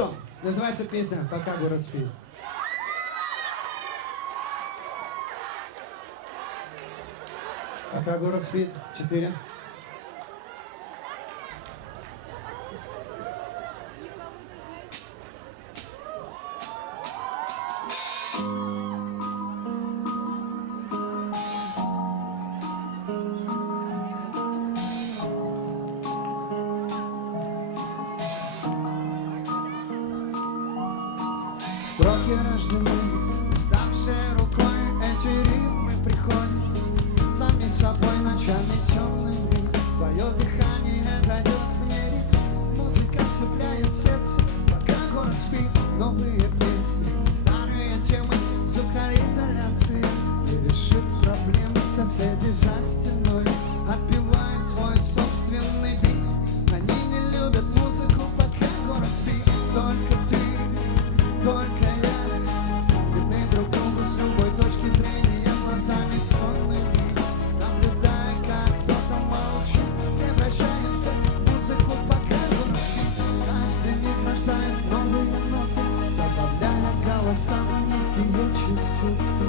что, называется песня «Пока город спит». Пока город спит. 4. Строки рождены, ставшие рукой, эти рифмы приходят в сами собой ночами темными. Твое дыхание дает мне ритм, музыка цепляет сердце, пока город спит. Новые песни, старые темы, звукоизоляции и решит проблемы соседи за стеной. Отпевают свой собственный бит, они не любят музыку, пока город спит. Только ты, только я, видны друг другу с любой точки зрения, глазами сонными, наблюдая, как кто-то молчит. Превращаемся в музыку, пока город спит. Каждый миг рождает новые ноты, добавляя голосам низкие частоты.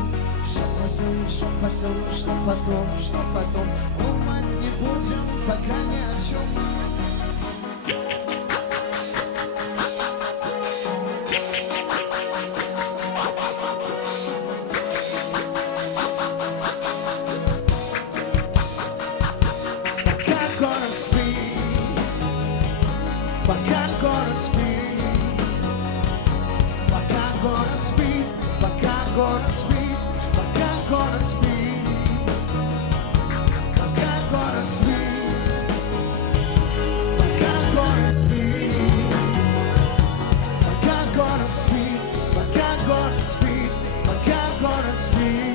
Что потом, что потом, что потом, думать не будем, пока ни о чем. Пока город спит, пока город спит, пока город спит, пока город спит, пока город спит, пока город спит, пока город спит, пока город спит, пока город спит.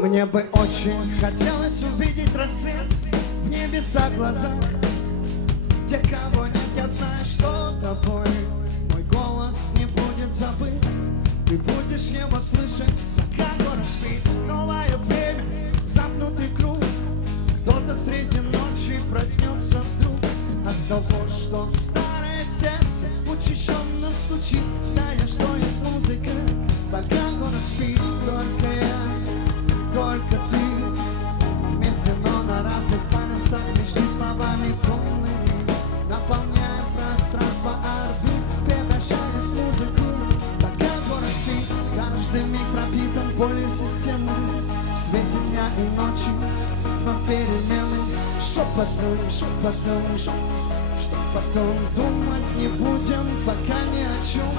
Мне бы очень хотелось увидеть рассвет в небесах глаза. Те, кого нет, я знаю, что тобой мой голос не будет забыт. Ты будешь небо слышать, пока город спит. Новое время, замкнутый круг. Кто-то среди ночи проснется вдруг от того, что старое сердце учащенно стучит, зная, что есть музыка, пока город спит. Только я, только ты, вместе, но на разных полюсах, мечты словами полными, наполняем пространство орбит, превращаясь в музыку, пока город спит. Каждый миг пропитан болью системы, в свете дня и ночи вновь перемены. Шепотом, шепотом, что потом, думать не будем, пока ни о чем.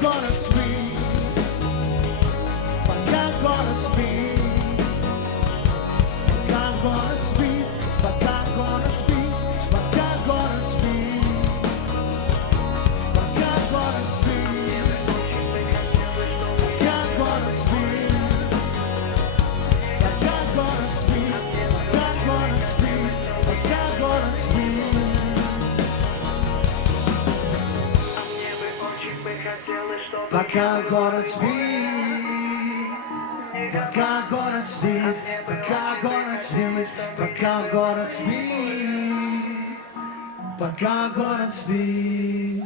Город спит, пока город спит, пока город спит, пока город спит, пока город спит, пока город спит, пока город спит, пока город спит, пока город спит, пока город спит. Пока город спит, пока город спит, пока город спит, пока город спит, пока город спит.